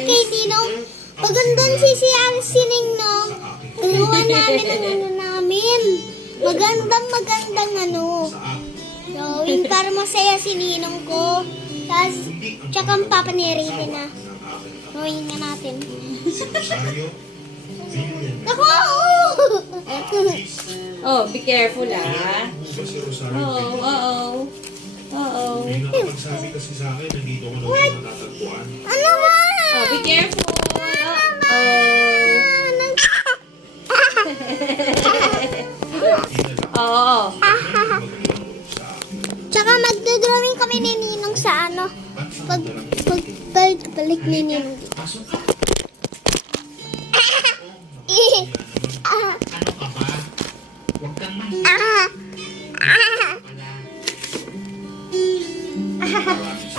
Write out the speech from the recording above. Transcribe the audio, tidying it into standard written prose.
kay Ninong. Magandang si Ninong. Tulungan namin ang ano namin. Magandang ano. Drawing para masaya si Ninong ko. Tapos, tsaka ang papa ni Raven na. Drawing nga natin. Ako! Oh, be careful ah. Oo. Nakapagsabi kasi sa akin, nandito ko daw siya natatagpuan. Ano ba? Oh, be careful. Oo. Tsaka magdodrawing kami ni Ninong sa ano. Pagbalik ni Ninong.